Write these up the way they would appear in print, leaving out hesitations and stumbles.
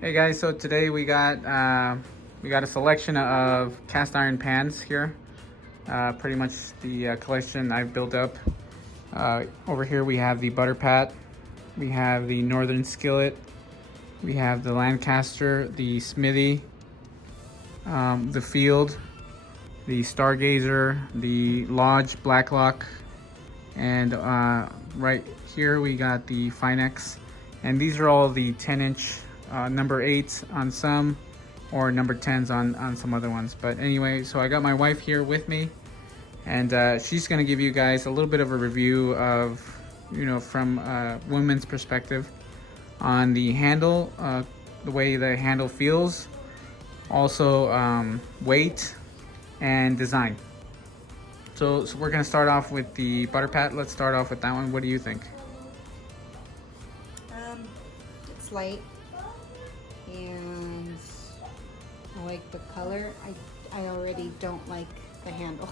Hey guys, so today we got a selection of cast iron pans here. Pretty much the collection I've built up. Over here we have the butter pat, we have the northern skillet, we have the Lancaster, the Smithey, the Field, the Stargazer, the Lodge Blacklock, and right here we got the Finex. And these are all the 10-inch number 8s on some, or number 10s on some other ones. But anyway, so I got my wife here with me, and she's going to give you guys a little bit of a review of, from a woman's perspective on the handle, the way the handle feels, also weight and design. So we're going to start off with the butter pat. Let's start off with that one. What do you think? It's light, and I like the color. I already don't like the handle.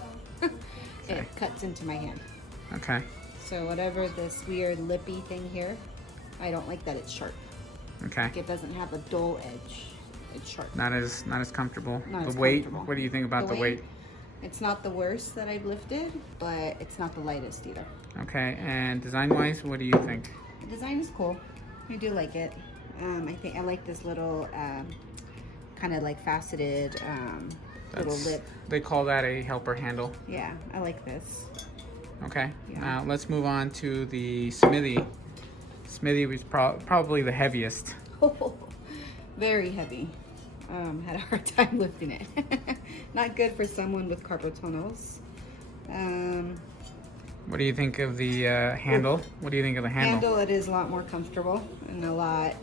It cuts into my hand. Okay. So whatever this weird lippy thing here, I don't like that it's sharp. Okay. Like it doesn't have a dull edge. It's sharp. Not as comfortable. Not the as weight. comfortable. What do you think about the weight? It's not the worst that I've lifted, but it's not the lightest either. Okay. And design-wise, what do you think? The design is cool. I do like it. I think I like this little kind of like faceted little lip. They call that a helper handle. Yeah, I like this. Okay. Yeah. Now let's move on to the Smithey. Smithey was probably the heaviest. Very heavy. Had a hard time lifting it. Not good for someone with carpal tunnels. What do you think of the handle? What do you think of the handle? It is a lot more comfortable and a lot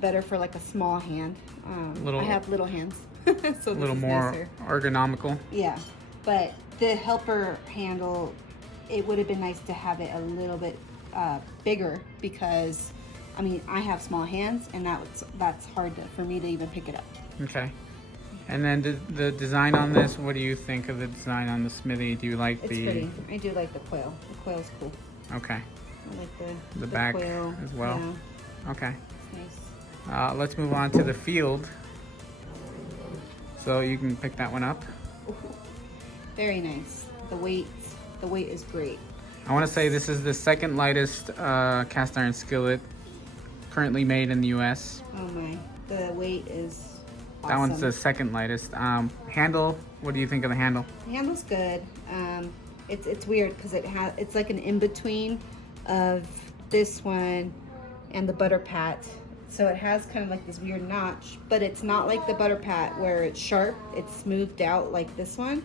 better for like a small hand. I have little hands, so a little more nicer. ergonomical. Yeah, but the helper handle, it would have been nice to have it a little bit bigger, because I mean, I have small hands, and that's hard for me to even pick it up. Okay. And then the design on this, what do you think of the design on the Smithey? Do you like It's pretty. I do like the quail. The quail's cool. Okay. I like the back quail as well. Yeah, Okay. it's nice. Let's move on to the Field. So you can pick that one up. Very nice. The weight is great. I want to say this is the second lightest cast iron skillet currently made in the U.S. Oh my, the weight is awesome. That one's the second lightest. Handle, what do you think of the handle? The handle's good. It's weird because it's like an in-between of this one and the butter pat. So it has kind of like this weird notch, but it's not like the butter pat where it's sharp. It's smoothed out like this one,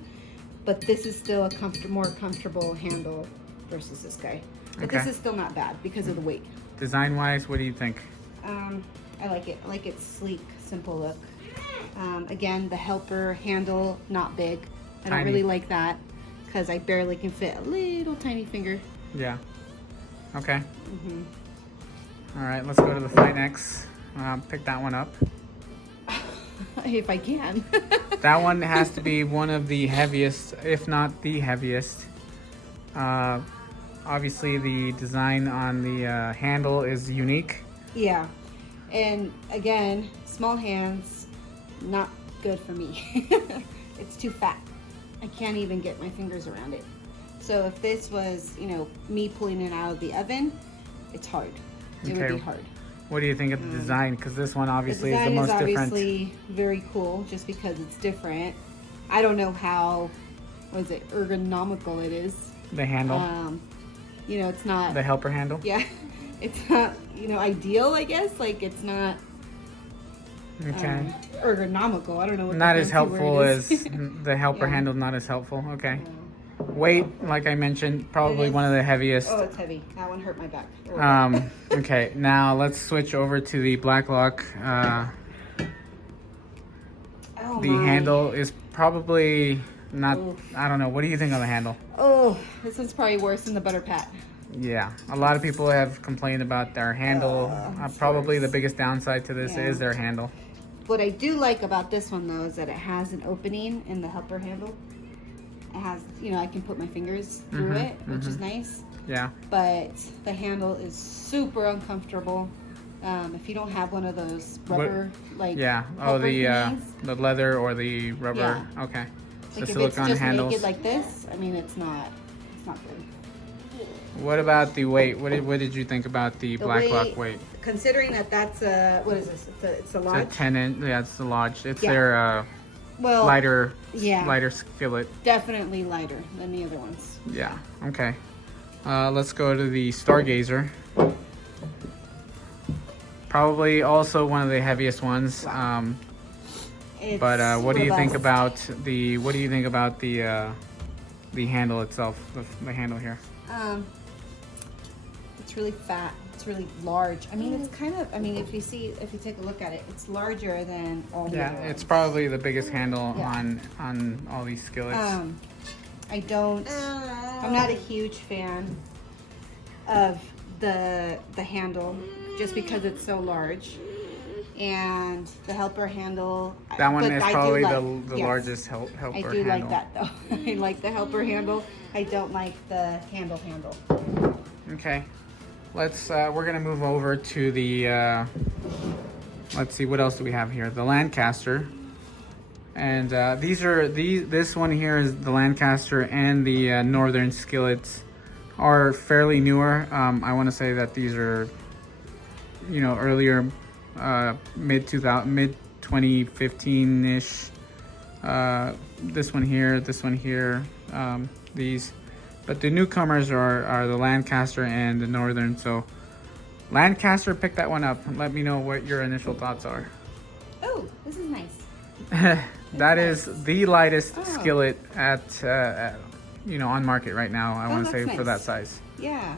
but this is still a more comfortable handle versus this guy. But Okay. this is still not bad because of the weight. Design-wise, what do you think? I like it. I like its sleek, simple look. Again, the helper handle, not big. I don't really like that because I barely can fit a little tiny finger. Yeah. Okay. All right, let's go to the Finex. Pick that one up. If I can. That one has to be one of the heaviest, if not the heaviest. Obviously, the design on the handle is unique. Yeah. And again, small hands, not good for me. It's too fat. I can't even get my fingers around it. So if this was, me pulling it out of the oven, it's hard. It would be hard. What do you think of the design? Because this one obviously the is the most design is different. obviously very cool just because it's different. I don't know how, ergonomical it is. The handle. It's not. The helper handle. Yeah, it's not, ideal, I guess. Like, it's not ergonomical. I don't know what not the as fancy helpful word as is. the helper handle. Not as helpful. Okay. Weight, like I mentioned, probably one of the heaviest. Oh, it's heavy. That one hurt my back. Okay, now let's switch over to the Blacklock. The handle is probably not. Oof. I don't know. What do you think of the handle? Oh, this one's probably worse than the butter pat. Yeah, a lot of people have complained about their handle. Probably the biggest downside to this is their handle. What I do like about this one, though, is that it has an opening in the helper handle. It has, I can put my fingers through it, which is nice. Yeah. But the handle is super uncomfortable. If you don't have one of those rubber, like yeah, oh helper the thingies, leather or the rubber. Yeah. Okay, like if it's silicone just handles. naked like this, I mean, it's not good. What about the weight? What did you think about the Black Rock weight? Considering that that's a, what is this? It's a It's Lodge. a 10-inch. Yeah, it's the Lodge. It's Yeah. their Well, lighter yeah, skillet. definitely lighter than the other ones. Yeah. Okay. Let's go to the Stargazer. Probably also one of the heaviest ones. It's But what do you think robust. about the handle itself? The handle here. It's really fat. It's really large. I mean, it's kind of. I mean, if you take a look at it, it's larger than all the other It's ones. probably the biggest handle Yeah. on all these skillets. I'm not a huge fan of the handle just because it's so large, and the helper handle. That one but is I do probably like- the yes, largest helper I handle. do like that though. I like the helper handle. I don't like the handle. Okay, let's. We're gonna move over to the. Let's see, what else do we have here? The Lancaster, and this one here is the Lancaster, and the Northern skillets are fairly newer. I want to say that these are, earlier, mid 2015 ish. This one here, these. But the newcomers are the Lancaster and the Northern. So Lancaster, pick that one up and let me know what your initial thoughts are. Oh, this is nice. That is the lightest Oh. skillet at on market right now. I want to say that's for that nice. size. Yeah,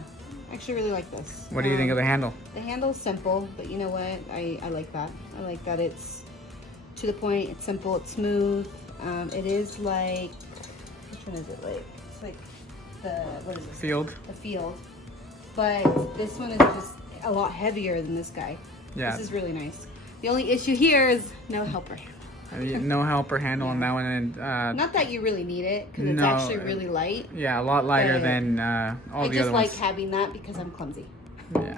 I actually really like this. What do you think of the handle? The handle's simple, but you know what? I like that. I like that it's to the point. It's simple. It's smooth. It is like, which one is it like? It's like what is this? Field. The Field. But this one is just a lot heavier than this guy. Yeah. This is really nice. The only issue here is no helper handle. No helper handle on that one, and Not that you really need it, because it's no, actually really light. yeah, a lot lighter But than all I the just other like ones. having that because I'm clumsy. Yeah.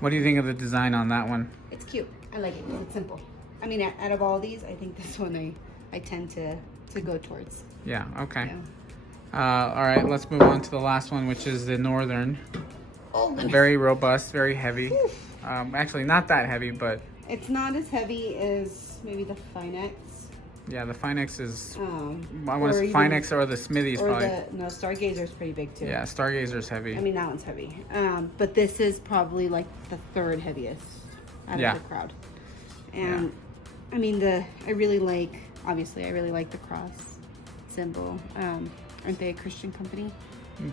What do you think of the design on that one? It's cute. I like it. It's simple. I mean, out of all these, I think this one I tend to go towards. Yeah. Okay. Yeah. All right. Let's move on to the last one, which is the Northern. Oh, goodness. Very robust, very heavy. Actually, not that heavy, but It's not as heavy as maybe the Finex. yeah, the Finex is. I or want to even- Finex or the Smithey is Or probably. no, Stargazer's pretty big too. Yeah, Stargazer's heavy. I mean, that one's heavy. But this is probably like the third heaviest out Yeah. of the crowd. And I mean, I really like the cross symbol. Aren't they a Christian company?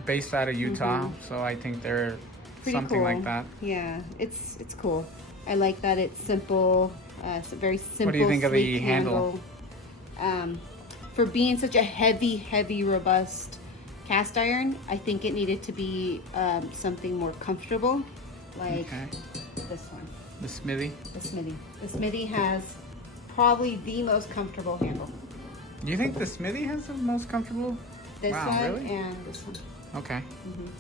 Based out of Utah, so I think they're Pretty something cool. like that. Yeah, it's cool. I like that it's simple. It's a very simple. What do you think of the sleek handle? For being such a heavy, robust cast iron, I think it needed to be something more comfortable, like Okay. this one, The Smithey. the Smithey. The Smithey has probably the most comfortable handle. Do you think the Smithey has the most comfortable? This Wow, one really? and this one. Okay.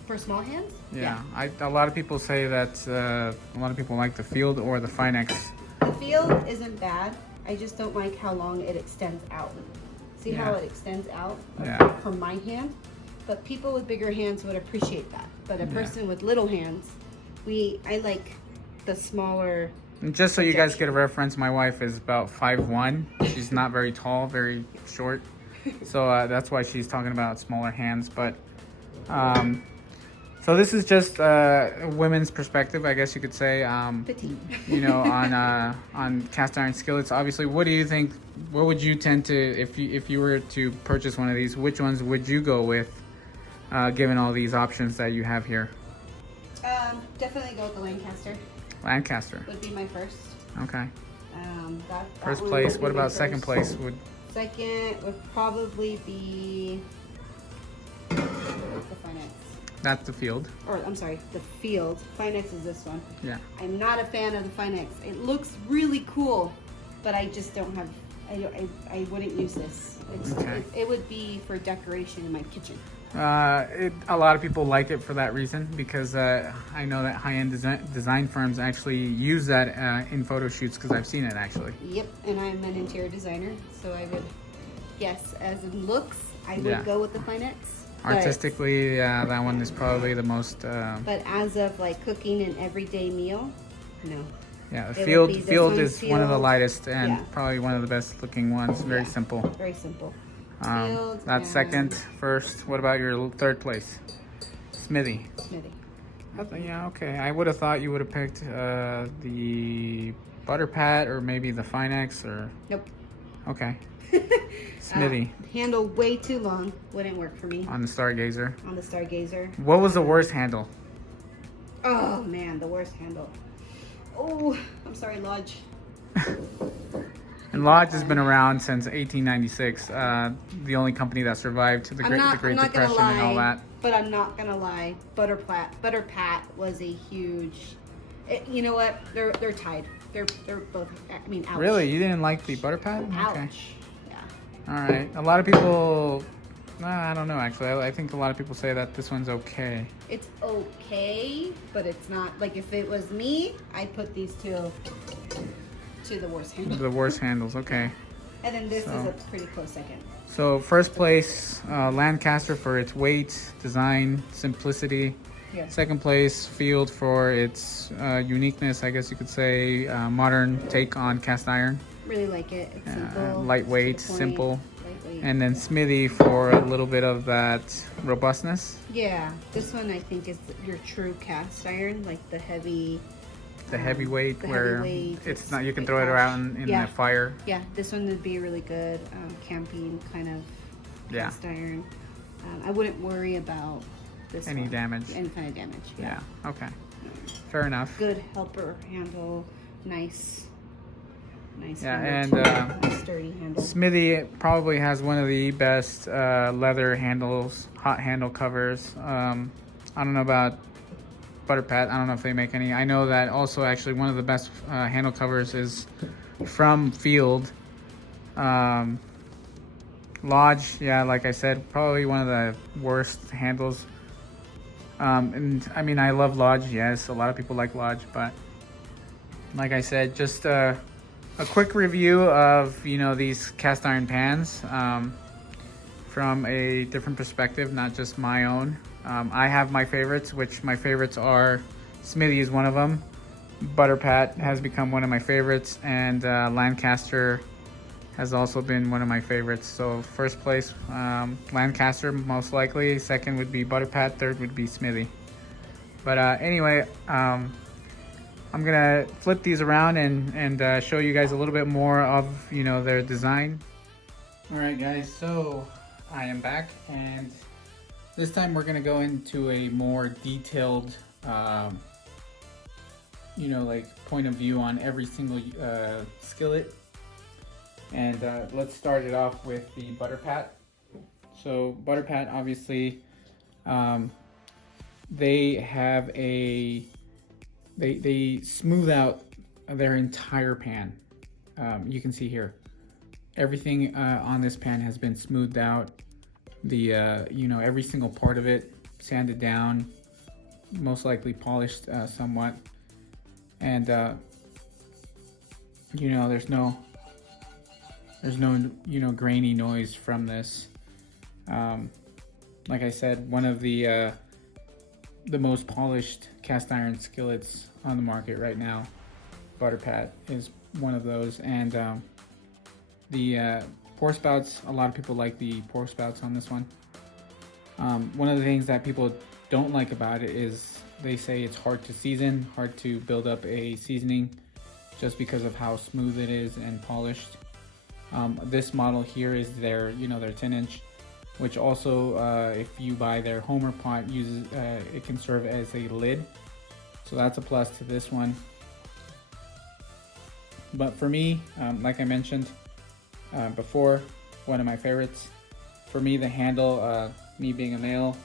For small hands? Yeah. A lot of people say that a lot of people like the Field or the Finex. The Field isn't bad. I just don't like how long it extends out. See how Yeah. it extends out Yeah. from my hand? But people with bigger hands would appreciate that. But a Yeah. person with little hands, I like the smaller. And just so you guys get a reference, my wife is about 5'1". She's not very tall, very short. So that's why she's talking about smaller hands. But so this is just women's perspective, I guess you could say. Petite. On cast iron skillets. Obviously, what do you think? What would you tend to, if you were to purchase one of these? Which ones would you go with, given all these options that you have here? Definitely go with the Lancaster. Lancaster. Would be my first. Okay. That First one place. would What be my about second first. place? Would Second would probably be the Finex. that's the Field? Or I'm sorry, the Field. Finex is this one. Yeah. I'm not a fan of the Finex. It looks really cool, but I just don't have. I wouldn't use this. Okay. It would be for decoration in my kitchen. A lot of people like it for that reason because I know that high-end design firms actually use that in photo shoots because I've seen it actually. Yep, and I'm an interior designer, so I would guess as in looks, I would go with the Finex. Artistically, that one is probably the most. But as of like cooking an everyday meal, no. Yeah, the field is one of the lightest and probably one of the best looking ones. Very simple. Very simple. That's second. First, what about your third place? Smithy. Smithy. Yeah, okay. I would have thought you would have picked the Butter Pat or maybe the Finex or. Nope. Okay. Smithy. Handle way too long. Wouldn't work for me. On the Stargazer. On the Stargazer. What was the worst handle? Oh man, the worst handle. Oh, I'm sorry, Lodge. And Lodge has been around since 1896. The only company that survived the Great Depression and all that. But I'm not gonna lie. Butter Pat was a huge. You know what? They're tied. They're both. I mean, ouch. Really, you didn't like the Butter Pat? Ouch. Okay. Yeah. All right. A lot of people. I don't know actually. I think a lot of people say that this one's okay. It's okay, but it's not. Like if it was me, I'd put these two to the worst handles. The worst handles, okay. And then this is a pretty close second. So first place, Lancaster for its weight, design, simplicity. Yeah. Second place, Field for its uniqueness, I guess you could say, modern take on cast iron. Really like it. It's simple, lightweight, simple. Lightweight. And then Smithey for a little bit of that robustness. Yeah, this one I think is your true cast iron, like the heavy. The heavyweight, it's not, you can throw it around in the fire. Yeah, this one would be really good camping kind of cast iron. I wouldn't worry about this any damage. Any kind of damage. Yeah. Okay. Fair enough. Good helper handle, nice. Yeah, handle nice sturdy handle. Smithy probably has one of the best leather handles, hot handle covers. I don't know about Butter Pat. I don't know if they make any. I know that also actually one of the best handle covers is from Field. Lodge, yeah, like I said, probably one of the worst handles. And I mean, I love Lodge. Yes, a lot of people like Lodge, but like I said, just a quick review of these cast iron pans from a different perspective, not just my own. I have my favorites, which my favorites are Smithy is one of them. Butter Pat has become one of my favorites, and Lancaster has also been one of my favorites. So first place, Lancaster most likely. Second would be Butter Pat. Third would be Smithy. But anyway, I'm gonna flip these around and show you guys a little bit more of their design. All right, guys. So I am back, and this time we're gonna go into a more detailed, like point of view on every single skillet. And let's start it off with the Butter Pat. So Butter Pat, obviously, they have they smooth out their entire pan. You can see here, everything on this pan has been smoothed out. The every single part of it sanded down, most likely polished somewhat, and there's no grainy noise from this. Like I said, one of the most polished cast iron skillets on the market right now. Butter Pat is one of those, and the pour spouts, a lot of people like the pour spouts on this one. One of the things that people don't like about it is they say it's hard to season, hard to build up a seasoning just because of how smooth it is and polished. This model here is their 10-inch, which also, if you buy their Homer pot, it can serve as a lid. So that's a plus to this one. But for me, like I mentioned before, one of my favorites. For me, the handle, me being a male,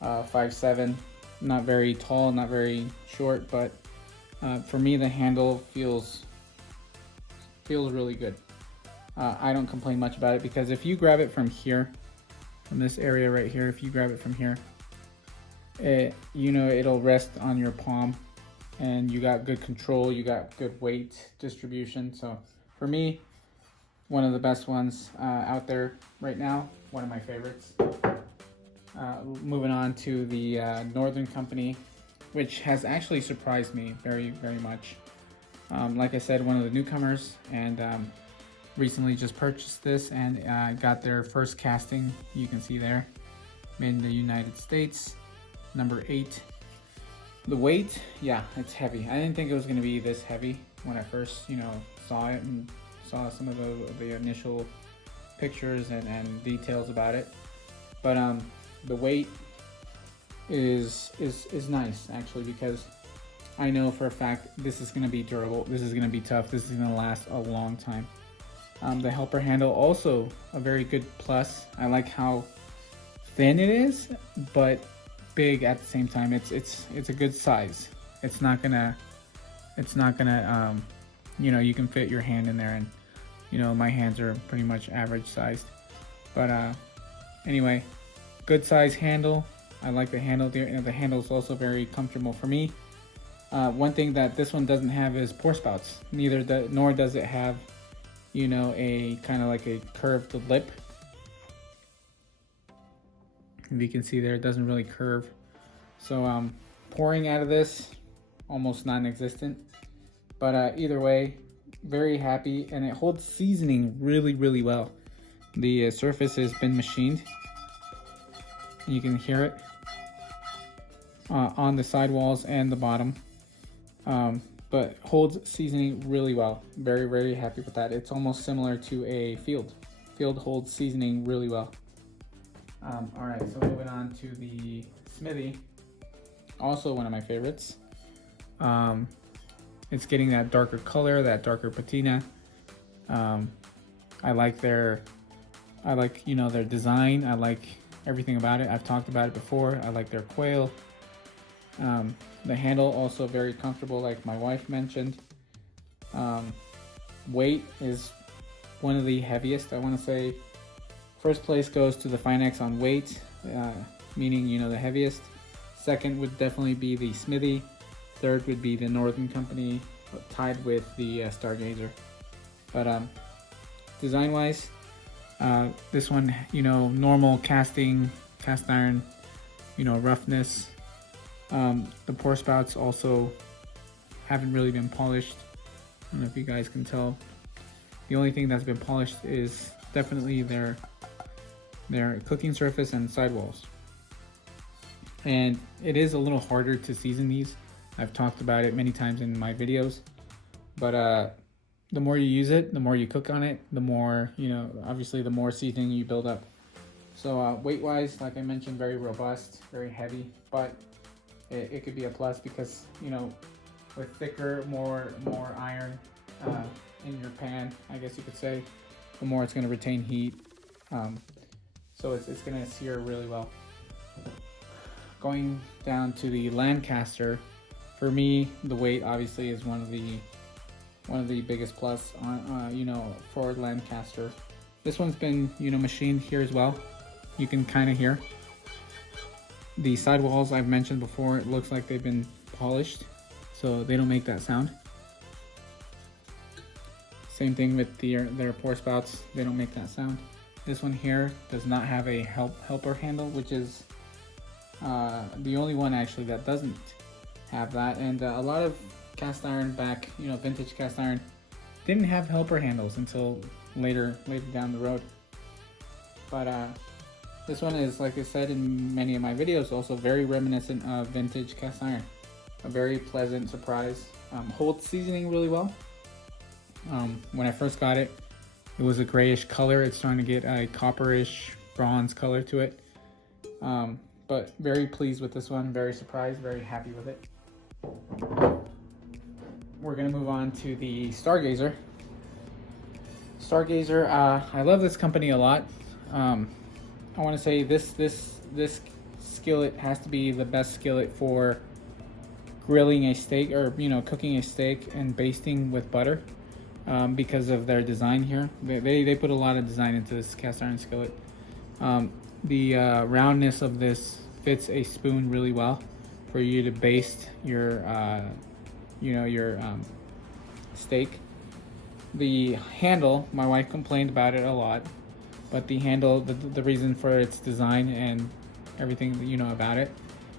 5'7", not very tall, not very short, but for me, the handle feels really good. I don't complain much about it because if you grab it from here, from this area right here. If you grab it from here, it'll rest on your palm, and you got good control, you got good weight distribution. So for me, one of the best ones out there right now, one of my favorites. Moving on to the Northern Company, which has actually surprised me very, very much. Like I said, one of the newcomers, and recently just purchased this and got their first casting. You can see there, made in the United States, number 8. The weight, yeah, it's heavy. I didn't think it was going to be this heavy when I first, saw it and saw some of the initial pictures and details about it. But the weight is nice actually, because I know for a fact this is going to be durable, this is going to be tough, this is going to last a long time. The helper handle, also a very good plus. I like how thin it is, but big at the same time. It's a good size. It's not gonna you can fit your hand in there, and my hands are pretty much average sized. But anyway, good size handle. I like the handle there, and the handle is also very comfortable for me. One thing that this one doesn't have is pour spouts. Nor does it have, a kind of like a curved lip. If you can see there, it doesn't really curve. So pouring out of this, almost non-existent. But either way, very happy, and it holds seasoning really, really well. The surface has been machined. You can hear it on the sidewalls and the bottom. But holds seasoning really well. Very, very happy with that. It's almost similar to a field. Field holds seasoning really well. All right, so moving on to the Smithey, also one of my favorites. It's getting that darker color, that darker patina. I like their design. I like everything about it. I've talked about it before. I like their quail. The handle also very comfortable, like my wife mentioned. Weight is one of the heaviest, I want to say. First place goes to the Finex on weight, meaning the heaviest. Second would definitely be the Smithey. Third would be the Northern Company, tied with the Stargazer. But design wise, this one, normal cast iron, roughness. The pour spouts also haven't really been polished. I don't know if you guys can tell. The only thing that's been polished is definitely their cooking surface and sidewalls. And it is a little harder to season these. I've talked about it many times in my videos. But the more you use it, the more you cook on it, the more, obviously the more seasoning you build up. So weight wise, like I mentioned, very robust, very heavy, but it could be a plus because, with thicker, more iron in your pan, I guess you could say, the more it's going to retain heat. So it's going to sear really well. Going down to the Lancaster, for me, the weight obviously is one of the biggest plus on for Lancaster. This one's been machined here as well. You can kind of hear the sidewalls. I've mentioned before, it looks like they've been polished, so they don't make that sound. Same thing with their pour spouts, they don't make that sound. This one here does not have a helper handle, which is the only one actually that doesn't have that. And a lot of cast iron back, vintage cast iron, didn't have helper handles until later down the road. But this one is, like I said in many of my videos, also very reminiscent of vintage cast iron. A very pleasant surprise. Holds seasoning really well. When I first got it, it was a grayish color. It's starting to get a copperish bronze color to it. But very pleased with this one. Very surprised, very happy with it. We're gonna move on to the Stargazer. Stargazer, I love this company a lot. I want to say this skillet has to be the best skillet for grilling a steak, or cooking a steak and basting with butter, because of their design here. They put a lot of design into this cast iron skillet. the roundness of this fits a spoon really well for you to baste your your steak. The handle, my wife complained about it a lot, but the handle, the reason for its design and everything that you know about it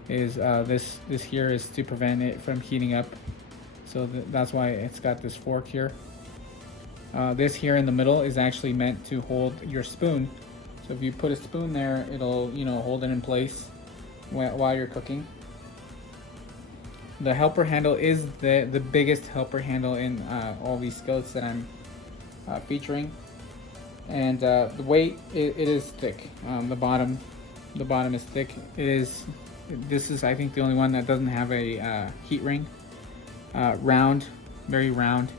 is this here is to prevent it from heating up. So that's why it's got this fork here. This here in the middle is actually meant to hold your spoon. So if you put a spoon there, it'll hold it in place while you're cooking. The helper handle is the biggest helper handle in all these skillets that I'm featuring, and the weight it is thick. The bottom is thick. This is I think the only one that doesn't have a heat ring. Round, very round,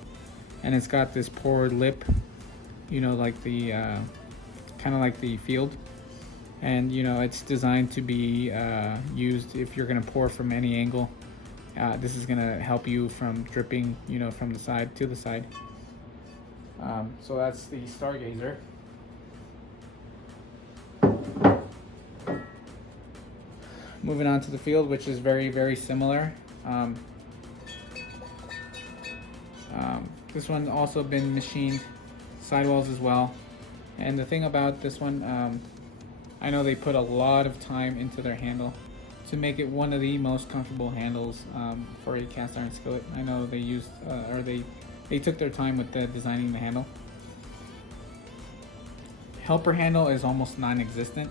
and it's got this poured lip, like the kind of like the field, and it's designed to be used if you're gonna pour from any angle. This is gonna help you from dripping, from the side to the side. So that's the Stargazer. Moving on to the field, which is very, very similar. This one also been machined sidewalls as well. And the thing about this one, I know they put a lot of time into their handle to make it one of the most comfortable handles for a cast iron skillet. I know they used, or they took their time with designing the handle. Helper handle is almost non-existent,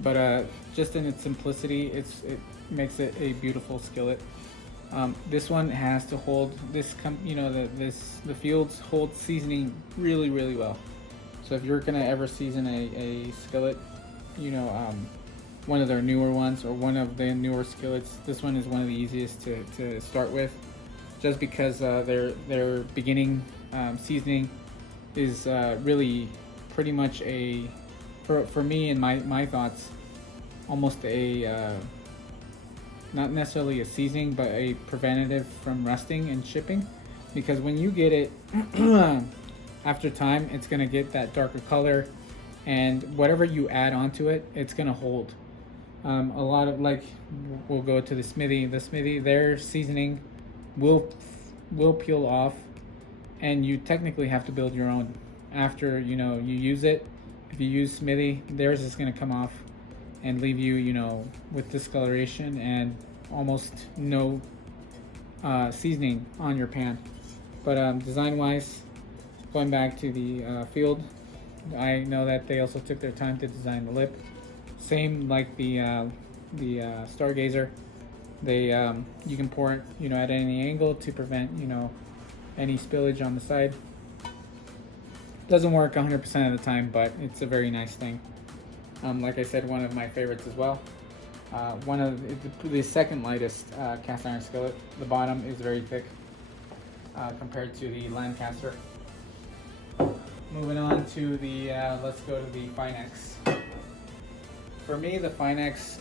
but just in its simplicity, it makes it a beautiful skillet. This one has to hold this, the fields hold seasoning really, really well. So if you're gonna ever season a skillet, one of their newer ones or one of the newer skillets, this one is one of the easiest to start with, just because their beginning seasoning is really pretty much for me and my thoughts, almost a not necessarily a seasoning, but a preventative from rusting and shipping, because when you get it after time, it's gonna get that darker color, and whatever you add onto it, it's gonna hold. A lot of, like, we'll go to the Smithey. Their seasoning will peel off, and you technically have to build your own after you use it. If you use Smithey, theirs is gonna come off and leave you, with discoloration and almost no seasoning on your pan. But design-wise, going back to the field, I know that they also took their time to design the lip. Same like the Stargazer. You can pour it, at any angle to prevent, any spillage on the side. Doesn't work 100% of the time, but it's a very nice thing. Like I said, one of my favorites as well. One of the second lightest cast iron skillet. The bottom is very thick compared to the Lancaster. Moving on to the, let's go to the Finex. For me, the Finex,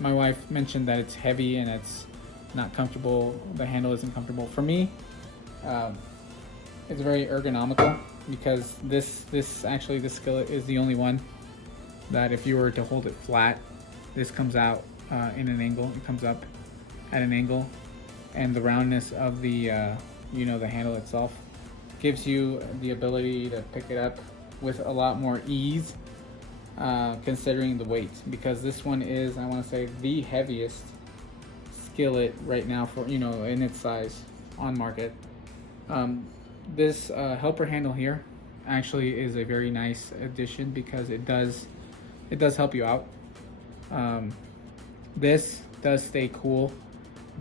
my wife mentioned that it's heavy and it's not comfortable. The handle isn't comfortable. For me, it's very ergonomical, because this skillet is the only one that if you were to hold it flat, this comes out in an angle. It comes up at an angle, and the roundness of the the handle itself gives you the ability to pick it up with a lot more ease, considering the weight, because this one is, I want to say, the heaviest skillet right now for in its size on market. This helper handle here actually is a very nice addition, because it does help you out. This does stay cool,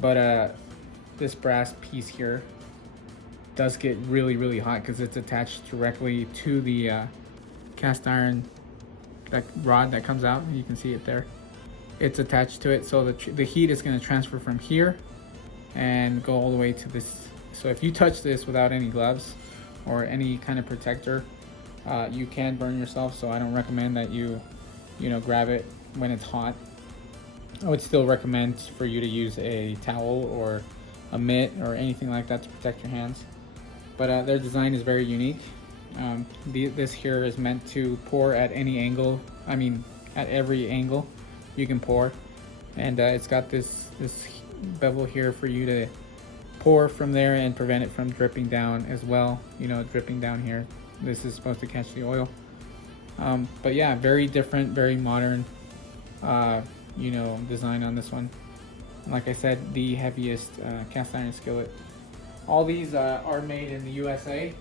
but this brass piece here does get really, really hot, because it's attached directly to the cast iron, that rod that comes out. You can see it there. It's attached to it, so the heat is going to transfer from here and go all the way to this. So if you touch this without any gloves or any kind of protector, you can burn yourself. So I don't recommend that you grab it when it's hot. I would still recommend for you to use a towel or a mitt or anything like that to protect your hands. But their design is very unique, This here is meant to pour at any angle. I mean, at every angle you can pour, and it's got this bevel here for you to pour from there and prevent it from dripping down as well. You know, dripping down here. This is supposed to catch the oil. But yeah, very different, very modern, you know, design on this one. Like I said, the heaviest cast iron skillet. All these are made in the USA.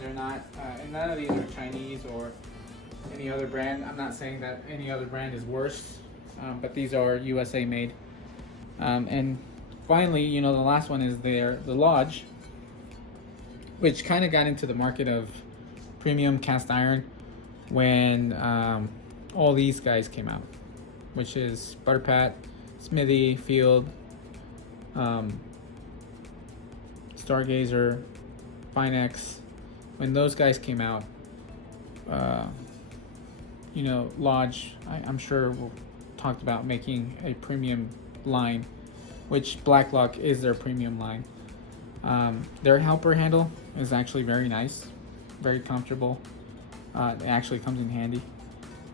They're not, and none of these are Chinese or any other brand. I'm not saying that any other brand is worse, but these are USA made. And finally, you know, the last one is the Lodge, which kind of got into the market of premium cast iron when all these guys came out, which is Butter Pat, Smithey, Field, Stargazer, Finex. When those guys came out, you know, Lodge, I'm sure we'll talked about making a premium line, which Blacklock is their premium line. Their helper handle is actually very nice, very comfortable. It actually comes in handy.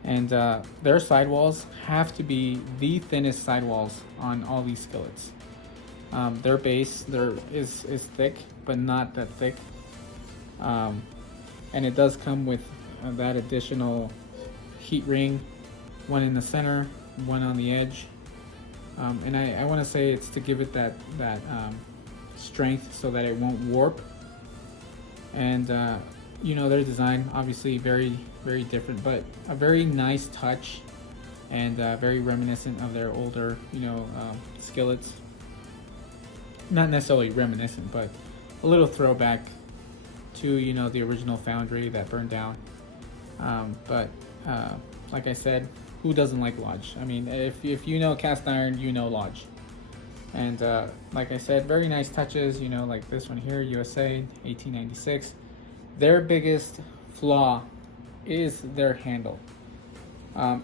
And their sidewalls have to be the thinnest sidewalls on all these skillets. Their base is thick, but not that thick. And it does come with that additional heat ring, one in the center, one on the edge. And I want to say it's to give it that strength so that it won't warp. And you know, their design obviously very, very different, but a very nice touch, and very reminiscent of their older, you know, skillets. Not necessarily reminiscent, but a little throwback to, you know, the original foundry that burned down. But like I said, who doesn't like Lodge? I mean, if you know cast iron, you know Lodge. And like I said, very nice touches, you know, like this one here, USA, 1896. Their biggest flaw is their handle.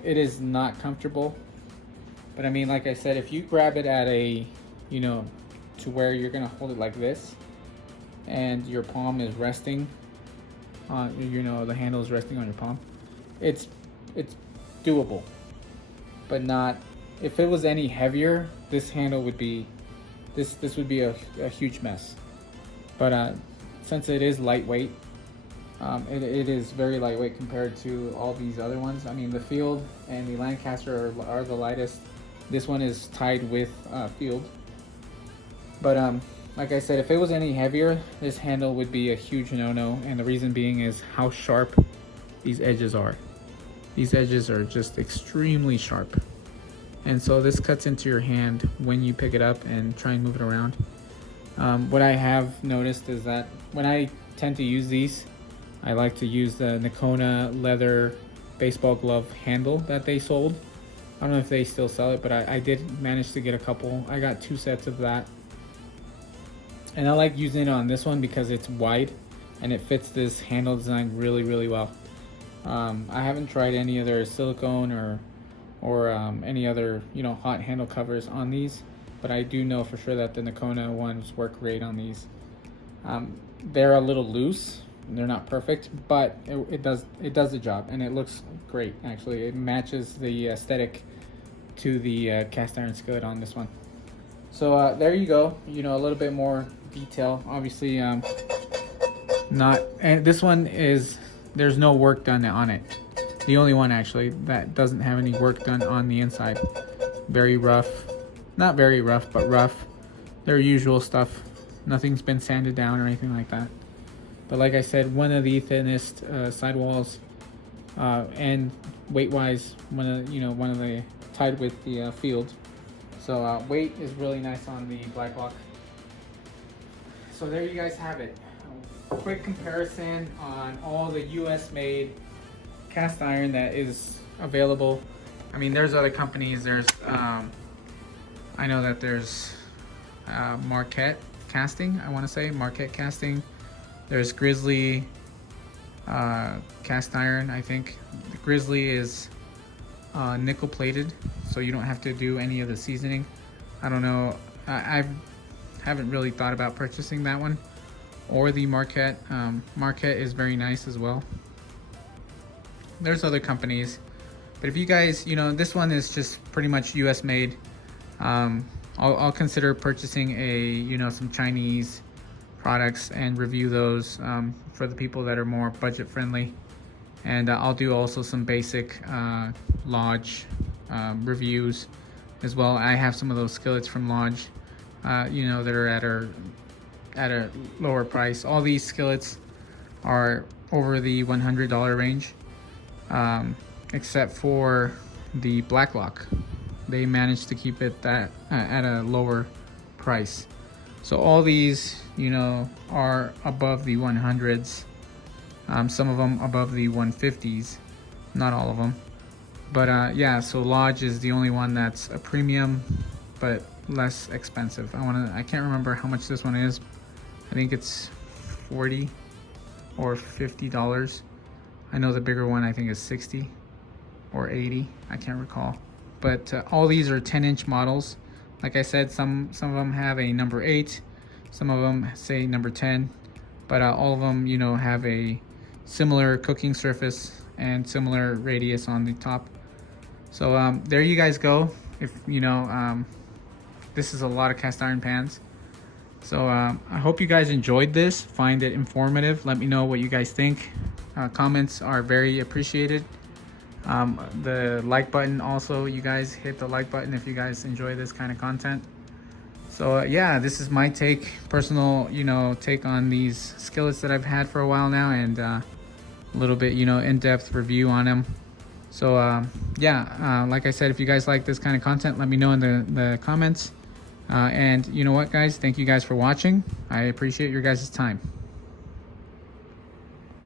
It is not comfortable, but I mean, like I said, if you grab it at a, you know, to where you're gonna hold it like this, and your palm is resting on, you know, the handle is resting on your palm, it's doable, but not. If it was any heavier, this handle would be, this would be a huge mess. But since it is lightweight, it is very lightweight compared to all these other ones. I mean, the Field and the Lancaster are the lightest. This one is tied with Field. But like I said, if it was any heavier, this handle would be a huge no-no. And the reason being is how sharp these edges are. These edges are just extremely sharp. And so this cuts into your hand when you pick it up and try and move it around. What I have noticed is that when I tend to use these, I like to use the Nakona leather baseball glove handle that they sold. I don't know if they still sell it, but I did manage to get a couple. I got 2 sets of that. And I like using it on this one because it's wide and it fits this handle design really, really well. I haven't tried any other silicone or any other, you know, hot handle covers on these, but I do know for sure that the Nakona ones work great on these. They're a little loose, they're not perfect, but it does the job, and it looks great. Actually, it matches the aesthetic to the cast iron skillet on this one. So there you go. You know, a little bit more detail. Obviously, not. And this one is, there's no work done on it. The only one actually that doesn't have any work done on the inside. Very rough. Not very rough, but rough. Their usual stuff. Nothing's been sanded down or anything like that. But like I said, one of the thinnest sidewalls, and weight-wise, one of the tied with the Field. So weight is really nice on the Blacklock. So there you guys have it. A quick comparison on all the US-made cast iron that is available. I mean, there's other companies. There's I know that there's Marquette Casting. I want to say Marquette Casting. There's Grizzly cast iron. I think the Grizzly is nickel plated, so you don't have to do any of the seasoning. I don't know. I haven't really thought about purchasing that one, or the Marquette. Marquette is very nice as well. There's other companies, but if you guys, you know, this one is just pretty much US made. I'll consider purchasing some Chinese products and review those for the people that are more budget friendly. And I'll do also some basic Lodge reviews as well. I have some of those skillets from Lodge, that are at a lower price. All these skillets are over the $100 range, except for the Blacklock. They managed to keep it at a lower price. So all these, are above the 100s. Some of them above the 150s, not all of them. But yeah, so Lodge is the only one that's a premium, but less expensive. I can't remember how much this one is. I think it's $40 or $50. I know the bigger one I think is 60 or 80. I can't recall. But all these are 10-inch models. Like I said, some of them have a number 8, some of them say number 10, but all of them, have a similar cooking surface and similar radius on the top. So there you guys go. If this is a lot of cast iron pans. So I hope you guys enjoyed this, find it informative. Let me know what you guys think. Comments are very appreciated. The like button also, you guys hit the like button if you guys enjoy this kind of content. So yeah, this is my personal take on these skillets that I've had for a while now, and a little bit in-depth review on them. So yeah, like I said, if you guys like this kind of content, let me know in the comments. And you know what, guys, thank you guys for watching. I appreciate your guys' time.